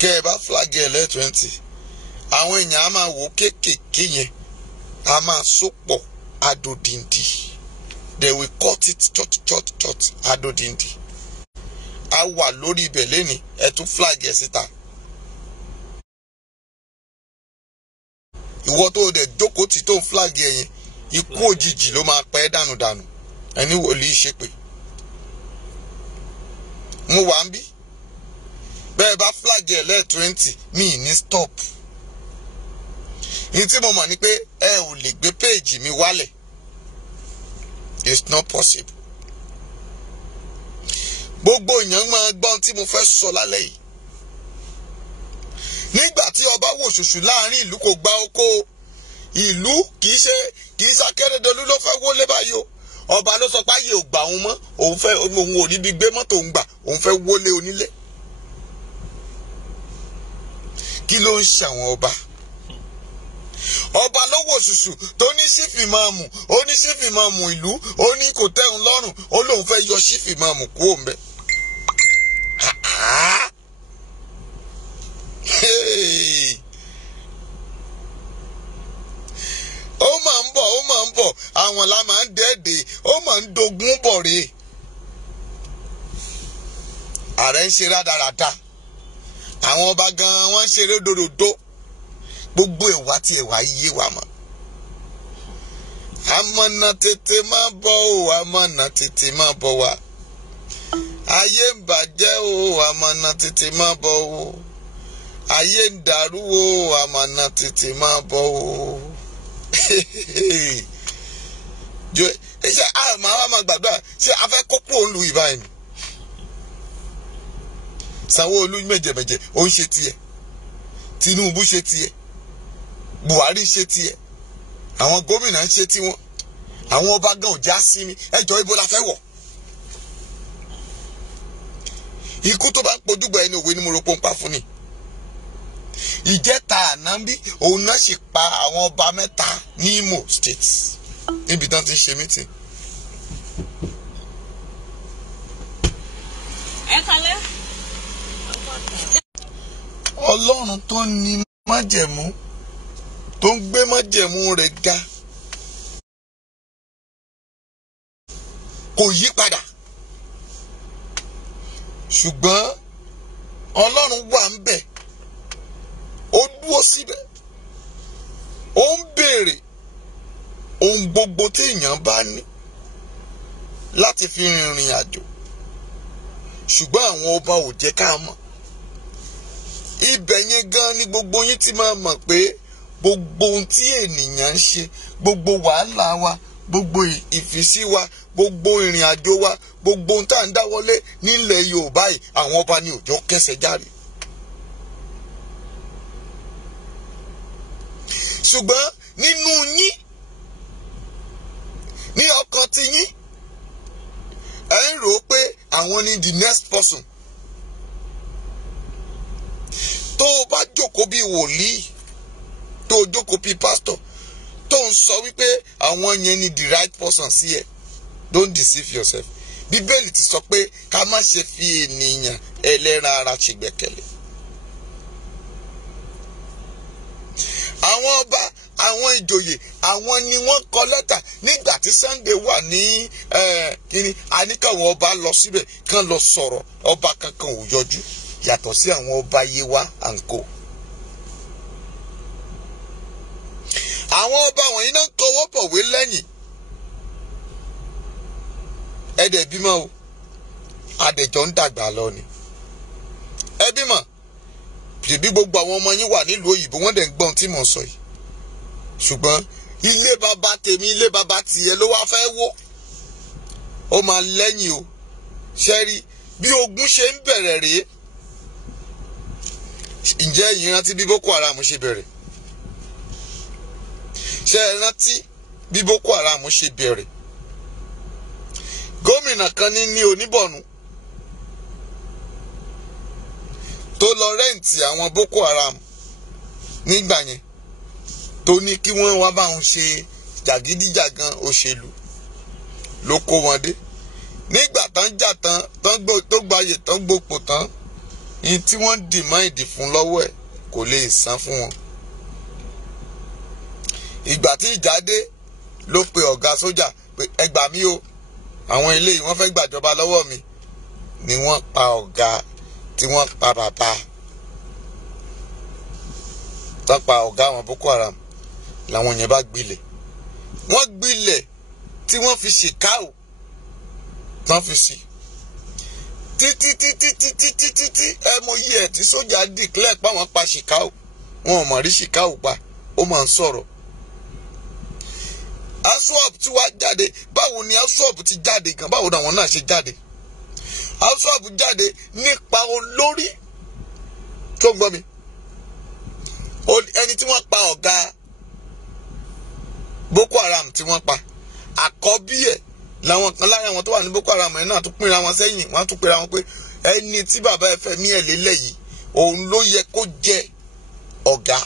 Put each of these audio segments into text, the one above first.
kẹ́ ẹ bá flag ẹ̀ lẹ́ 20 àwọn èèyàn á máa wò kéékèèké yẹn á máa sopọ̀ adodindi. They will cut it chot adodindi. A wà lórí ibẹ̀ lẹ́ni ẹ tún flag ẹ̀ síta. Ìwọ tó dẹ̀ jókòó tí tó ń flag ẹ̀ yẹn ikú òjijì ló máa pẹ́ dànù ẹni wòlíì ṣépè. Mo wà ń bí bẹ́ẹ̀ bá flag ẹ̀ lẹ́ 20 mi ní stop. Ní tí mo mọ̀ ni pé ẹ ò lè gbé péèjì mi wálẹ̀. It's not possible. Gbogbo èèyàn máa gbọ́n tí mo fẹ́ sọ lálẹ́ yìí. Nígbà tí ọba wò ṣùṣù láàrin ìlú kò gba oko ìlú kìí ṣe Akérédolú ló fẹ́ wọlé báyìí o. Ọba ló sọ pé ayé ò gbà òun mọ́ òun ò rí bí gbé mọ́tò ń gbà òun fẹ́ wọlé onílé. Kí ló ń ṣe àwọn ọba? Ọba lọ́wọ́ ṣùṣù tó ní sífì máa mú ó ní sífì máa mú ìlú ó ní kò tẹ́hun lọ́rùn ó lóun fẹ́ yọ sífì máa mú kúrò ń bẹ̀. Ó máa ń bọ̀ àwọn la máa ń dẹ́ẹ̀dẹ̀ ó máa ń dogun bọ̀ rèé. Ààrẹ ń ṣe rádaràda àwọn ọba gan-an wọ́n ń ṣeré dòdòdó. Gbogbo ẹ̀wà tí ẹ̀wà yé wa mọ̀. Amọ̀nà tètè máa bọ̀ o, amọ̀nà tètè máa bọ̀ wá. Ayé ń bàjẹ́ o, amọ̀nà tètè máa bọ̀ o. Ayé ń dàrú o, amọ̀nà tètè máa bọ̀ o. Ṣé àmọ́ máa gbàgbà ṣé a fẹ́ kókó òun lu ìbá ẹni? Sanwó-Olú méjèméjè ó ń ṣe tiẹ̀. Tinubu ṣe tiẹ̀. Buhari ṣe tiẹ̀. Àwọn gómìnà ń ṣe tiwọn. Àwọn ọba gan ò já sí mi. Ẹjọ́ ibo la fẹ́ wọ̀? Ikú tó bá ń podúgbà ẹni òwe ni mo ro pọ́npá fún ni. Ìjẹta ànábí òun náà sì pa àwọn ọba mẹ́ta ní Imo State níbi tán ti ń ṣe mítìn. Ọlọ́run tó ní májẹ̀mú tó ń gbé májẹ̀mú rẹ̀ ga kò yí padà. Ṣùgbọ́n Ọlọ́run wà ń bẹ̀ ó dúró síbẹ̀ ó ń béèrè ohun gbogbo tí èèyàn bá ní láti fi rìnrìn àjò. Ṣùgbọ́n àwọn ọba ò jẹ́ ká mọ̀. Ibẹ̀ yẹn gan ni gbogbo yín ti máa mọ̀ pé gbogbo ohun tí ènìyàn ń ṣe, gbogbo wàhálà wa, gbogbo ìfisí wa, gbogbo ìrìn àjò wa, gbogbo ohun tá à ń dáwọ́lé nílẹ̀ Yorùbá yìí àwọn ọba ni òjò kẹsẹ̀ járe. Ṣùgbọ́n nínú yín ní ọkàn ti yín ẹ ń rò ó pé àwọn ni the next person. Tó o bá jókòó bí wòlíì tó o jókòó bí pastor tó ń sọ wípé àwọn yẹn ni the right person sí ẹ, don't deceive yourself. Bíbélì ti sọ pé ká má ṣe fi ènìyàn ẹlẹ́ran ara ṣègbẹ́kẹ̀lé. Àwọn ọba àwọn ìjòyè àwọn ni wọ́n kọ lẹ́tà nígbà tí Sunday wà ní kíni àníkàwọn ọba lọ síbẹ̀ kán lọ sọ̀rọ̀ ọba kankan ò yọjú yàtọ̀ sí àwọn ọba Yewa and co. Àwọn ọba wọ̀nyí náà kọwọ́ bọ̀wé lẹ́yìn. Ẹ̀dẹ̀ bímọ o adẹ̀jọ́ ń dàgbà lọ ni. Ẹ bímọ ṣèbí gbogbo àwọn ọmọ yín wà nílùú òyìnbó wọ́n dẹ̀ ń gbọ́n tí mò ń sọ yìí. Ṣùgbọ́n ilé bàbá tèmi ilé bàbá tìyẹ ló wá fẹ́ wó. Ó máa lẹ́yìn o. Ṣẹ́rí bí ogun ṣe ń bẹ̀rẹ̀ rèé. Ǹjẹ́ ẹ̀yin rántí bí Boko Haram ṣe bẹ̀rẹ̀? Ṣé ẹ rántí bí Boko Haram ṣe bẹ̀rẹ̀? Gómìnà kan ní Oníbọ̀nú tó lọ rẹ́ǹtì àwọn Boko Haram nígbà yẹn tó ní kí wọ́n wá bá wọn ṣe jàgídíjàgan òṣèlú ló kó wọn dé. Nígbà tán jà tán tó gbayè tán gbòpò tán ní tí wọ́n dìmáìdì fún lọ́wọ́ ẹ̀ kò lè san fún wọn. Ìgbà tí ìjà dé ló pe ọ̀gá sójà pé ẹ gbà mí o, àwọn eléyìí wọ́n fẹ́ gbàjọba lọ́wọ́ mi, ni wọ́n pa ọ̀gá tí wọ́n pa bàbá tó pa ọ̀gá àwọn Boko Haram làwọn yẹn bá gbilẹ̀. Wọ́n gbilẹ̀ tí wọ́n fi ṣìkáò tán fi sí títí ẹ mọ iye ẹ̀ tí sójà declare pa wọ́n pa ṣìkáò, wọn ò mọ̀ rí ṣìkáò pa, ó máa ń sọ̀rọ̀. ASWAP tí wàá jáde, báwo ni ASWAP ti jáde gan, báwo ni àwọn náà ṣe jáde? ASWAP jáde nípa olórí tó ń gbọ́ mi, ẹni tí wọ́n pa ọ̀gá Boko Haram tí wọ́n pa, àkọ́bí ẹ̀ làwọn kan lára wọn tó wà ní Boko Haram ẹ̀ náà tún pínra wọn sẹ́yìn, wọ́n á tún pínra wọn pé ẹni tí bàbá ẹ fẹ́ mí ẹ̀ lélẹ̀ yìí òun ló yẹ kó jẹ ọ̀gá.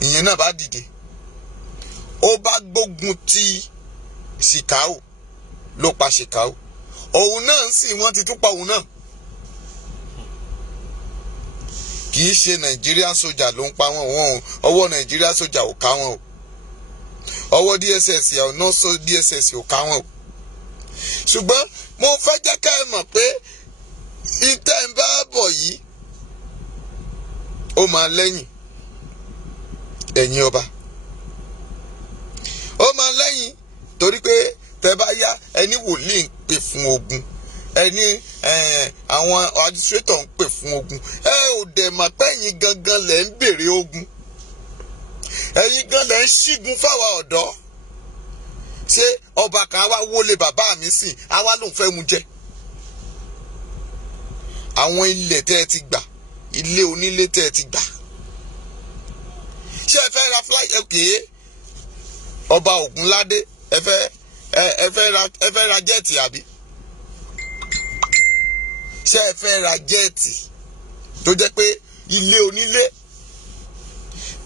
Ìyẹn náà bá dìde, ó bá gbógun ti Ṣìkáò, ló pa Ṣìkáò. Òun náà sì wọ́n ti tún pa òun náà. Kì í ṣe Nigerian sójà ló ń pa wọn, ọwọ́ Nigerian sójà ò ká wọn o, ọwọ́ DSS ẹ̀ náà sọ DSS ò ká wọn o. Ṣùgbọ́n mo fẹ́ jẹ́ ká ẹ mọ̀ pé ìtẹ́ ń bá bọ̀ yìí ó máa lẹ́yìn ẹ̀yin ọba, ó máa lẹ́yìn, torí pé tẹ́ bá yá ẹni wòlíì ń pè fún ogun, ẹni àwọn administrator ń pè fún ogun, ẹ ò dẹ̀ mà pé ẹ̀yin gangan lẹ̀ ń béèrè ogun, ẹ̀yin gan lẹ̀ ń ṣígun fáwa ọ̀dọ́. Ṣé ọba kan wá wọlé bàbá mi sìn, àwa ló ń fẹ́ mu jẹ? Àwọn ilẹ̀ tẹ́ ẹ ti gbà, ilé onílé tẹ́ ẹ ti gbà, ṣé ẹ fẹ́ ra fly okay ọba Ògúnládé, ẹ fẹ́ ra jẹ́ẹ̀tì àbí? Ṣé ẹ fẹ́ ra jẹ́ẹ̀tì tó jẹ́ pé ilé onílé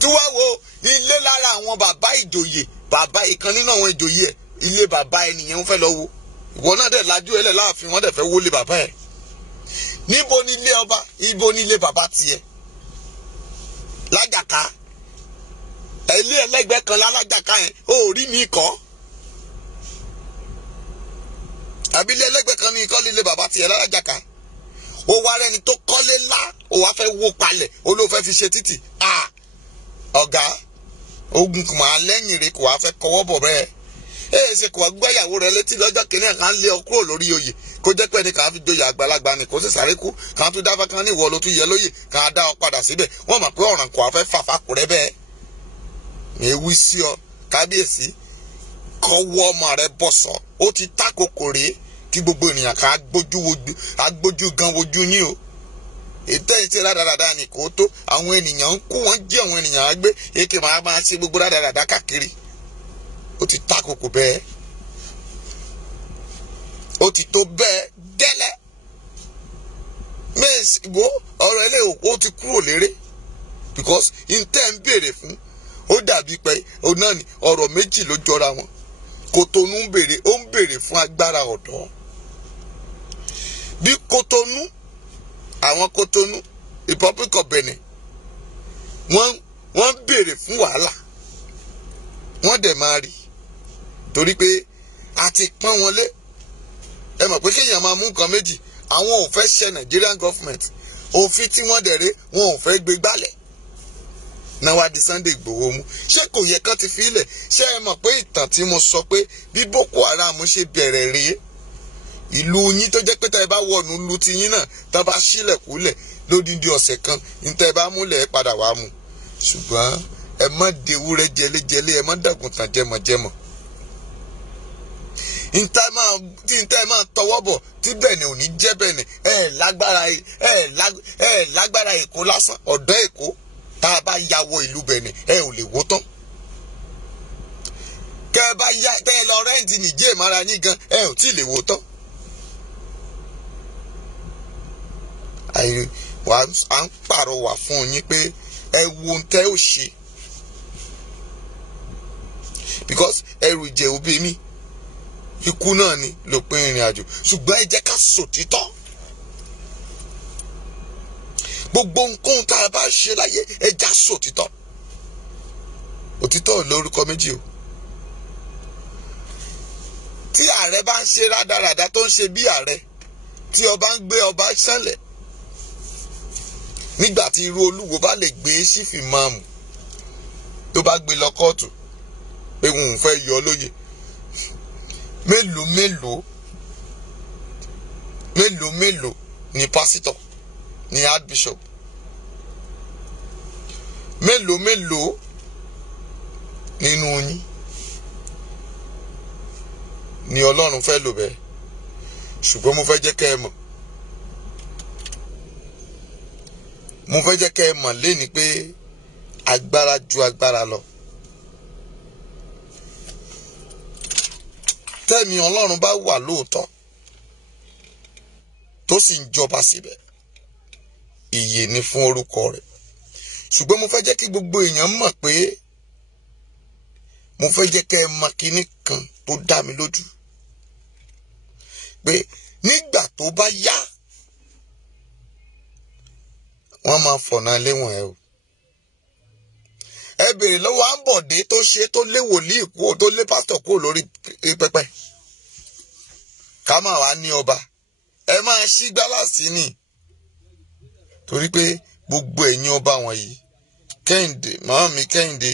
tí wá wo ilé lára àwọn bàbá ìjòyè, bàbá ìkan nínú àwọn ìjòyè ẹ̀, ilé bàbá ẹnìyẹn ń fẹ́ lọ wo, ìwọ náà dẹ̀ lajú ẹlẹ́ láàfin, wọ́n dẹ̀ fẹ́ wọlé bàbá ẹ̀. Níbo ni ilé ọba, ibo ni ilé bàbá tiẹ̀? Lájàká, ilé ẹlẹ́gbẹ́ kan lálájàká yẹn ó rí mi kọ́, àbí ilé ẹlẹ́gbẹ́ kan ní ìkọ́lé ilé bàbá tiẹ̀ lálájàká. Ó wá rẹni tó kọ́lé ńlá, ó wá fẹ́ wó palẹ̀, ó ló fẹ́ fi ṣe títì. Ọ̀gá ogun kò máa lẹ́yìn rẹ̀, kò wá fẹ́ kọwọ́ bọ̀ bẹ́ẹ̀. Ṣe kò wá gbáyàwó rẹ̀ létí lọ́jọ́ kìíní ẹ̀ kan lé ọ kúrò lórí oyè, kó jẹ́ pé ní kàn á fi joyè àgbàlagbà ni, kó sì sáré kú, kàn á tún dáfá kan ní ìwọ ló tún yẹ lóyè, kàn á dá ọ padà síbẹ̀. Wọ́n mọ̀ pé ọ̀ràn kò wá fẹ́ fàfà kù rẹ́ bẹ́ẹ̀. Ní wí sí ọ kábíyèsí, kọ́wọ́ ọmọ rẹ̀ bọ̀ sọ, ó ti tákòkò rèé kí gbogbo ènìyàn kan agbójú gan wojú yín o. Ètò ìṣe rádaràdà ni kò tó, àwọn ènìyàn ń kú, wọ́n jí àwọn ènìyàn á gbé, èké máa ṣe gbogbo rádaràdà káàkiri. Ó ti tákòkò bẹ́ẹ̀, ó ti tó bẹ́ẹ̀ gẹ́lẹ́. Mẹ́ẹ̀sì wo ọ̀rọ̀ ilé ó ti kúrò léré, because intẹ́ ń béèrè fún ó dàbí pé ó náà ni ọ̀rọ̀ méjì ló jọra wọn. Kòtónú ń béèrè fún agbára ọ̀dọ́. Bí Kòtónú, àwọn Kòtónú, Republic of Benin, wọ́n béèrè fún wàhálà, wọ́n dẹ̀ máa rí, torí pé a ti pọ́n wọn lé. Ẹ mọ̀ pé kéèyàn máa mú nǹkan méjì, àwọn ò fẹ́ ṣe Nigerian government, òfin tí wọ́n dẹ̀ rí wọn ò fẹ́ gbé gbálẹ̀. Náà wá di Sunday Igboho mú. Ṣé kò yẹ kán ti fi ilẹ̀? Ṣé ẹ mọ̀ pé ìtàn tí mo sọ pé bí Boko Haram ṣe bẹ̀rẹ̀ rèé, ìlú yín tó jẹ́ pé tá ẹ bá wọnú ìlú ti yín náà, tá bá ṣílẹ̀kùlẹ̀ lódindi ọ̀sẹ̀ kan, ní tá ẹ bá múlẹ̀ ẹ padà wá mú. Ṣùgbọ́n ẹ má dewúrẹ́ jẹlẹ́jẹlẹ́, ẹ má dàgùntàn jẹmọ̀jẹmọ̀. Ntẹ́ máa tọwọ́ bọ̀ tí Benin ò ní jẹ́ Benin, lágbára Èkó lásán, ọ̀dọ́ Èkó tá a bá ya wọ ìlú Benin ò lè wó tán. Kẹ́ ẹ lọ rẹ́ǹtì nìjẹ́ ìmára yín gan, ò tí ì lè wó tán. À ń pàrọwà fún yín pé ẹ wo ohun tẹ́ ò ṣe, because ẹrù ìjẹ́ òbí mi, ikú náà ni lópin ìrìn àjò. Ṣùgbọ́n ẹ jẹ́ ká sòtítọ́, gbogbo nǹkan tá a bá ṣe láyé ẹja sòtítọ́. Òtítọ́ lórúkọ méjì o. Tí ààrẹ bá ń ṣe rádaràda tó ń ṣe bí ààrẹ, tí ọba ń gbé ọba ṣánlẹ̀, nígbà tí irú Olúwo bá lè gbé sífì máàmù tó bá gbé lọ kóòtù pé wọn ò fẹ́ yọ lóyè, mélòó ni pásítọ̀ ni archbishop, mélòó nínú yín ni Ọlọ́run fẹ́ lò bẹ́ẹ̀. Ṣùgbọ́n mo fẹ́ jẹ́ kẹ́ ẹ mọ̀ léni pé agbára ju agbára lọ. Tẹ́mi Ọlọ́run bá wà lóòótọ́ tó sì ń jọba síbẹ̀, ìyè ni fún orúkọ rẹ̀. Ṣùgbọ́n mo fẹ́ jẹ́ kí gbogbo èèyàn mọ̀ pé mo fẹ́ jẹ́ kẹ́ ẹ mọ̀ kinní kan tó dá mi lójú, pé nígbà tó bá yá wọ́n máa fọ̀nà léwọ̀n ẹ o. Ẹ bèrè lọ́wọ́ Ambode tó ṣe tó lé wòlíì kúrò, tó lé pásítọ̀ kúrò lórí pẹpẹ. Ká máa wá ní ọba, ẹ máa ṣí gbálàsì ni. Torí pé gbogbo ẹ̀yin ọba wọ̀nyí, Kẹ́hìndé, Màámi Kẹ́hìndé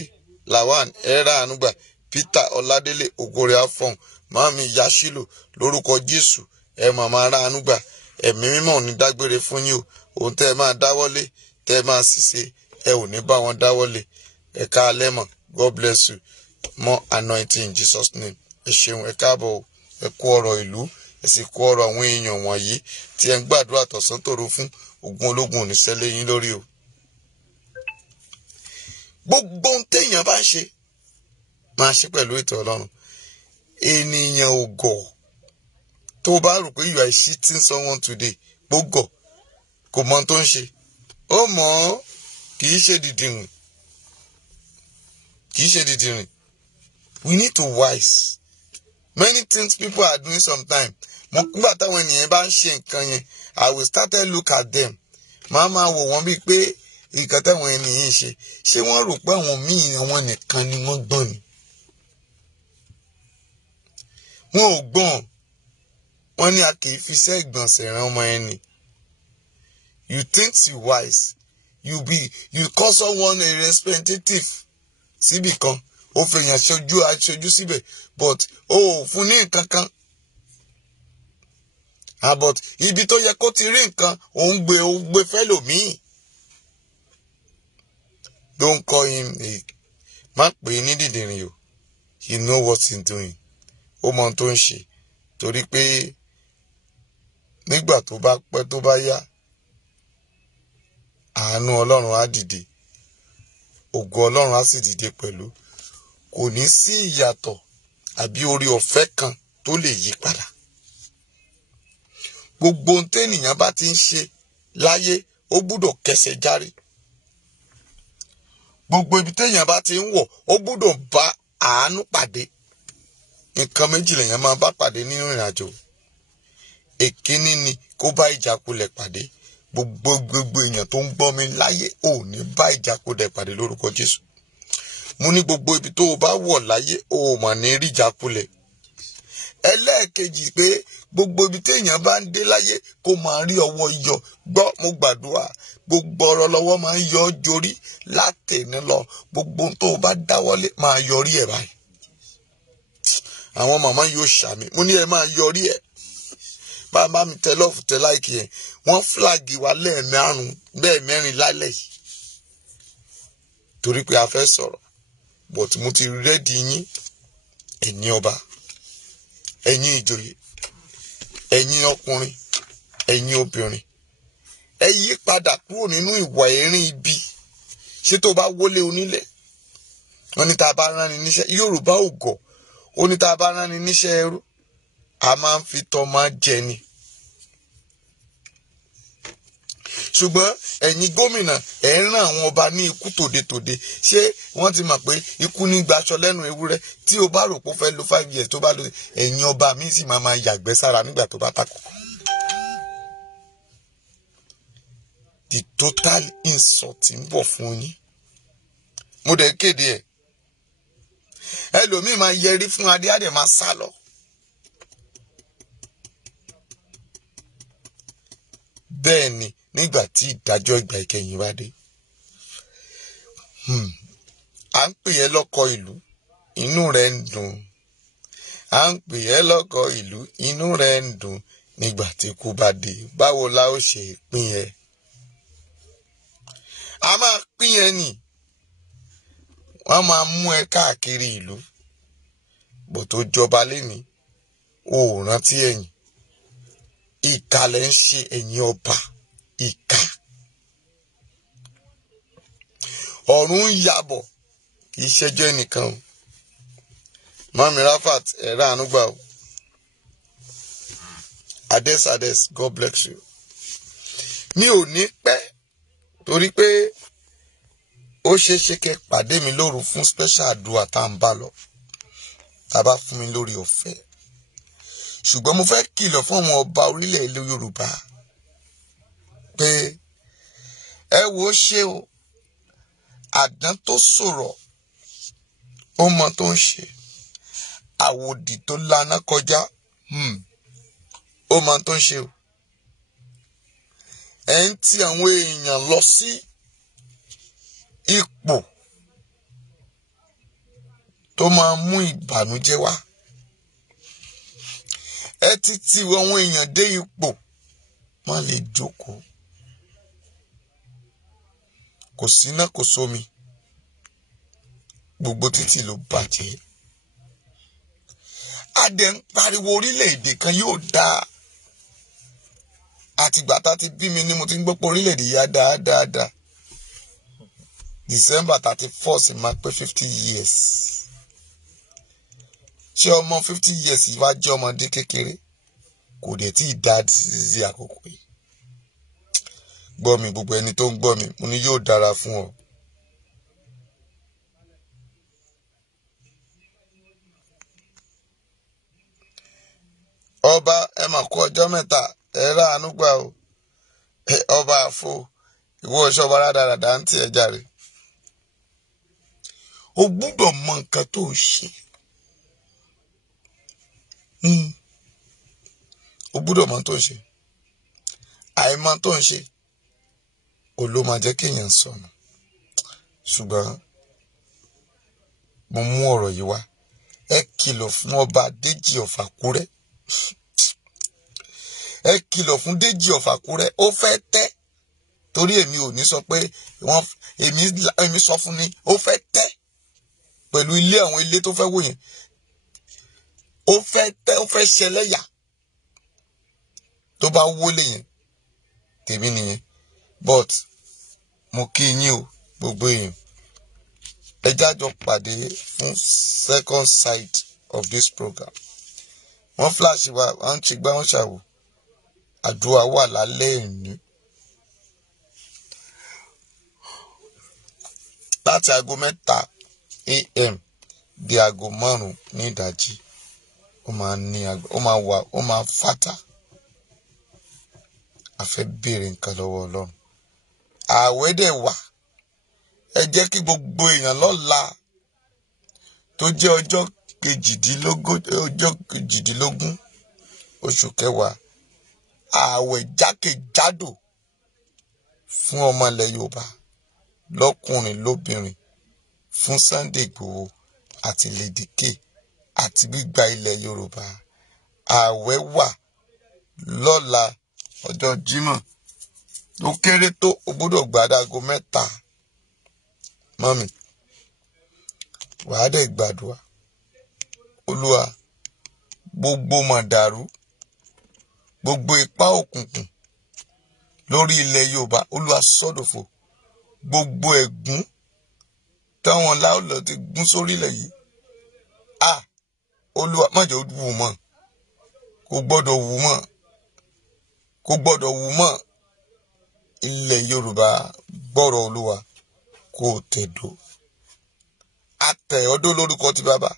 Lawan, Ẹ̀rà Ànúgbà, Peter Ọládélé Ògòrè Afọ̀n, Màámi Yashilo, lórúkọ Jésù, ẹ màmá Ẹ̀rà Ànúgbà, ẹ̀mí mímọ́ ò ní dágbére fún yín o. Ohun tẹ́ ẹ máa dáwọ́lé, tẹ́ ẹ máa sì ṣe, ẹ ò ní bá wọn dáwọ́lé. Ẹ káalẹ́ mọ̀, God bless you, more anointing in Jesus name. Ẹ ṣeun, ẹ káàbọ̀ o, ẹ kú ọ̀rọ̀ ìlú, ẹ sì kú ọ̀rọ̀ àwọn èèyàn wọ̀nyí tí ẹ ń gbàdúrà tọ̀sán tòru fún. Ogun ológun ò ní ṣẹlẹ̀ yín lórí o. Gbogbo ohun téèyàn bá ń ṣe, máa ṣe pẹ̀lú ètò Ọlọ́run. Ènìyàn ò gọ̀. Tó bá rò pé you are cheating someone today, gbogbo kò mọ tó ń ṣe. Ó mọ̀ ọ́, kì í ṣe dìdìrìn. We need to wise. Many things people are doing sometimes. Nígbà táwọn ènìyàn bá ń ṣe nǹkan yẹn, I will start to look at them. Màá máa wò wọ́n bíi pé nǹkan táwọn ènìyàn ṣe, ṣé wọ́n rò pé àwọn míì àwọn nìkan ni wọ́n gbọ́n ni? Wọn ò gbọ́n. Wọ́n ní a kì í fi iṣẹ́ ìgbọ̀nsẹ̀ rán ọmọ ẹni. You think you wise. You call someone a representative síbì kan. Ó fèèyàn aṣojú síbẹ̀, but ó fún ní nǹkan kan. But ibi tó yẹ kó ti rí nǹkan, òun gbé fẹ́lòmíì. Don't call him má pè é ní dìdìrìn o. He know what he's doing. Ó mọ ohun tó ń ṣe. Torí pé nígbà tó bá pẹ́ tó bá yá, àánú Ọlọ́run á dìde. Ògo Ọlọ́run á sì dìde pẹ̀lú. Kò ní sí ìyàtọ̀ àbí orí ọ̀fẹ́ kan tó lè yí padà. Gbogbo ohun téèyàn bá ti ń ṣe láyé, ó gbúdọ̀ kẹsẹ̀ járí. Gbogbo ibi téèyàn bá ti ń wọ̀, ó gbúdọ̀ bá àánú pàdé. Nǹkan méjì lèèyàn máa bá pàdé nínú ìrìnàjò. Èkíní ni kó bá ìjákulẹ̀ pàdé. Gbogbo èèyàn tó ń gbọ́ mi láyé ò ní bá ìjákulẹ̀ pàdé lórúkọ Jésù. Mo ní gbogbo ibi tó o bá wọ̀ láyé ò mà ní rí ìjákulẹ̀. Ẹlẹ́ẹ̀kejì pé gbogbo ibi téèyàn bá ń dé láyé kó máa rí ọwọ́ yọ. Gbọ́, mo gbàdúrà, gbogbo ọ̀rọ̀ lọ́wọ́ máa ń yọ ọ́ jorí látẹ̀ní lọ. Gbogbo ohun tó o bá dáwọ́lé máa yọrí ẹ̀ báyìí. Àwọn màmá yóò ṣàmì. Mo ní ẹ máa yọrí ẹ̀. Bàbá mi tẹ lọ́ọ̀fù tẹ láìkì ẹ̀. Wọ́n fúlàgì wa lẹ́ẹ̀mẹ́rin lálẹ́ yìí. Torí pé a fẹ́ sọ̀rọ̀. But mo ti rẹ́dí yín, ẹ̀yin ọba, ẹ̀yin ìjòyè, ẹ̀yin ọkùnrin, ẹ̀yin obìnrin. Ẹ yí padà kúrò nínú ìwà ẹ̀rín ibi. Ṣé tó bá wọlé onílẹ̀? Wọ́n ní tá a bá rán ni níṣẹ́. Yorùbá ò gọ̀. Ó ní tá a bá rán ni níṣẹ́ ẹrú, a máa ń fi tọ́ máa jẹ ni. Ṣùgbọ́n ẹ̀yin gómìnà ẹ̀ ń rán àwọn ọba ní ikú tòde. Ṣé wọ́n ti mọ̀ pé ikú ní gbaṣọ lẹ́nu ewúrẹ́? Tí o bá rò pé ó fẹ́ lo 5 years tó bá lo, ẹ̀yin ọba mi sì máa yàgbẹ́ sára nígbà tó bá takò. the total insult ń bọ̀ fún yín. Mo dẹ̀ kéde ẹ̀. Ẹlòmíì máa yẹrí fún adé á dẹ̀ máa sá lọ. Bẹ́ẹ̀ ni nígbà tí ìdájọ́ ìgbà ìkẹyìn bá dé. À ń pè ẹ́ lọ́kọ ìlú, inú rẹ̀ ń dùn. À ń pè ẹ́ lọ́kọ ìlú, inú rẹ̀ ń dùn. Nígbà tí ikú bá dé, báwo la ó ṣe pín ẹ? A máa pín ẹ nì. Wọ́n máa mú ẹ káàkiri ìlú. Bó tó jọba léni, o ò rántí ẹ̀yìn. Ìkà lẹ ń ṣe ẹ̀yin ọba. Ìkà. Ọ̀run ń yabọ̀, kì í ṣẹjọ́ ẹnìkan o. Mami Rafat, ẹ̀rọ ànúgbà o. Ades, God bless you. Mi ò ní pẹ́ torí pé ó ṣeéṣe kẹ́ pàdé mi lóru fún special àdúrà tá à ń bá lọ. Tá bá fún mi lórí ọ̀fẹ́. Ṣùgbọ́n mo fẹ́ kìlọ̀ fún àwọn ọba orílẹ̀ ìlú Yorùbá pé ẹ wo ṣe o, àdán tó sọ̀rọ̀ ó mọ tó ń ṣe, àwòdì tó laná kọjá ó mọ tó ń ṣe o. Ẹ ń ti àwọn èèyàn lọ sí ipò tó máa mú ìbànújẹ́ wá. Ẹ ti ti àwọn èèyàn dé ipò má lè jókòó. Kò síná kò sómi. Gbogbo títì ló bàjẹ́. Adẹ̀ ń pariwo orílẹ̀-èdè kan yóò dáa. Àtìgbà tá ti bí mi ni mo ti ń gbọ́ pé orílẹ̀-èdè yá dáadáa. December 31st máa pé 50 years. Ṣé ọmọ 50 years yìí wá jẹ́ ọmọdé kékeré? Kò dẹ̀ tí ì dá sí àkókò yìí. Gbọ́ mi, gbogbo ẹni tó ń gbọ́ mi, mo ní yóò dára fún ọ. Ọba ẹ mà kú ọjọ́ mẹ́ta, ẹ rà àánú gbà o. Ọba àfo, ìwọ ọ̀ṣọ́ba rádaràdà ń tì ẹ jàre. O gbúdọ̀ mọ nǹkan tó ń ṣe. O gbúdọ̀ mọ tó ń ṣe. Àìmọ̀ tó ń ṣe ò ló máa jẹ́ kéèyàn sọnù. Ṣùgbọ́n mo mú ọ̀rọ̀ yìí wá. Ẹ kìlọ̀ fún ọba Déjì of Àkúrẹ́. Ẹ kìlọ̀ fún Déjì of Àkúrẹ́. Ó fẹ́ tẹ́. Torí èmi ò ní sọ pé èmi sọ fún ni ó fẹ́ tẹ́. Pẹ̀lú ilé àwọn ilé tó fẹ́ wò yẹn. Ó fẹ́ tẹ́, ó fẹ́ ṣẹlẹ́yà. Tó bá wọlé yẹn, tèmi nìyẹn. But mo kí yín o, gbogbo èèyàn. Ẹ jájọ pàdé fún second side of this program. Wọ́n flash wa, wọ́n ti gbá wọn ṣàwò. Àdúrà wà lálẹ́ ìní. Láti aago 3 AM di aago 5 ní ìdájí. Ó máa fàtà. A fẹ́ béèrè nǹkan lọ́wọ́ Ọlọ́run. Ààwẹ̀ dẹ̀ wà. Ẹ jẹ́ kí gbogbo èèyàn lọ́la tó jẹ́ ọjọ́ 18 oṣù kẹwàá. Ààwẹ̀ jákèjádò fún ọmọ ilẹ̀ Yorùbá lọ́kùnrin lóbìnrin fún Sunday Igboho àti Lady K àti gbígba ilẹ̀ Yorùbá. Ààwẹ̀ wà lọ́la ọjọ́ Jímọ̀. Tó kéré tó o gbọ́dọ̀ gbàdágo 3. Mọ́mì, wàá dẹ̀ gbàdúrà. Olúwa, gbogbo màdàrú, gbogbo ipá òkùnkùn lórí ilẹ̀ Yorùbá, Olúwa sọ́dọ̀fọ̀. Gbogbo ẹ̀gún táwọn láòlọ́ ti gún sórílẹ̀ yìí. Olúwa má jẹ́ ó wù mọ́. Kò gbọ́dọ̀ wù mọ́. Kò gbọ́dọ̀ wù mọ́. Ilẹ̀ Yorùbá gbọ́rọ̀ Olúwa kò tẹ̀dó. Àtẹ̀ ọdún lórúkọ ti bàbá.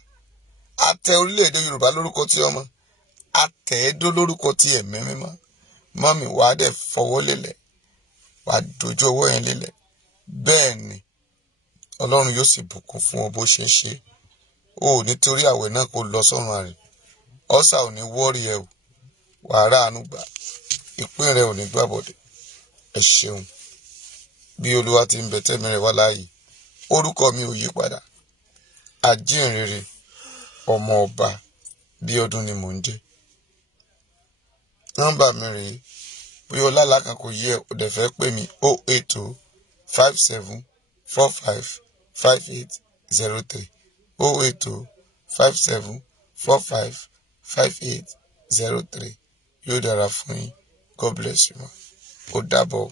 Àtẹ̀ orílẹ̀-èdè Yorùbá lórúkọ ti ọmọ. Àtẹ̀ ẹ̀dó lórúkọ ti ẹ̀mí mímọ́. Mọ́mì, wàá dẹ̀ fọwọ́ lélẹ̀. wàá dojú ọwọ́ yẹn lélẹ̀. Bẹ́ẹ̀ ni Ọlọ́run yóò sì bùkún fún ọ bó ṣe ń ṣe. O ò nítorí àwẹ̀ náà kó lọ sọ́run àrè. Ọ́sà ò ní wọ́ọ̀rì ẹ o. Wàá ráàánú gbà. Ìpín rẹ ò ní gbàbọ̀dẹ̀. Ẹ ṣeun. Bí Olúwa ti ń bẹ tẹ́mi rẹ̀ wá láàyè. Orúkọ mi ò yí padà. Àjíǹrere ọmọ ọba Bíọ́dún ni mò ń jẹ́. Nọ́mbà mi rèé. Bí o lálàá kan kò yẹ o dẹ̀ fẹ́ pè mí 080 57 45 5803 080 57 45 5803. Yóò dára fún yín. God bless you. Ó dàbọ̀.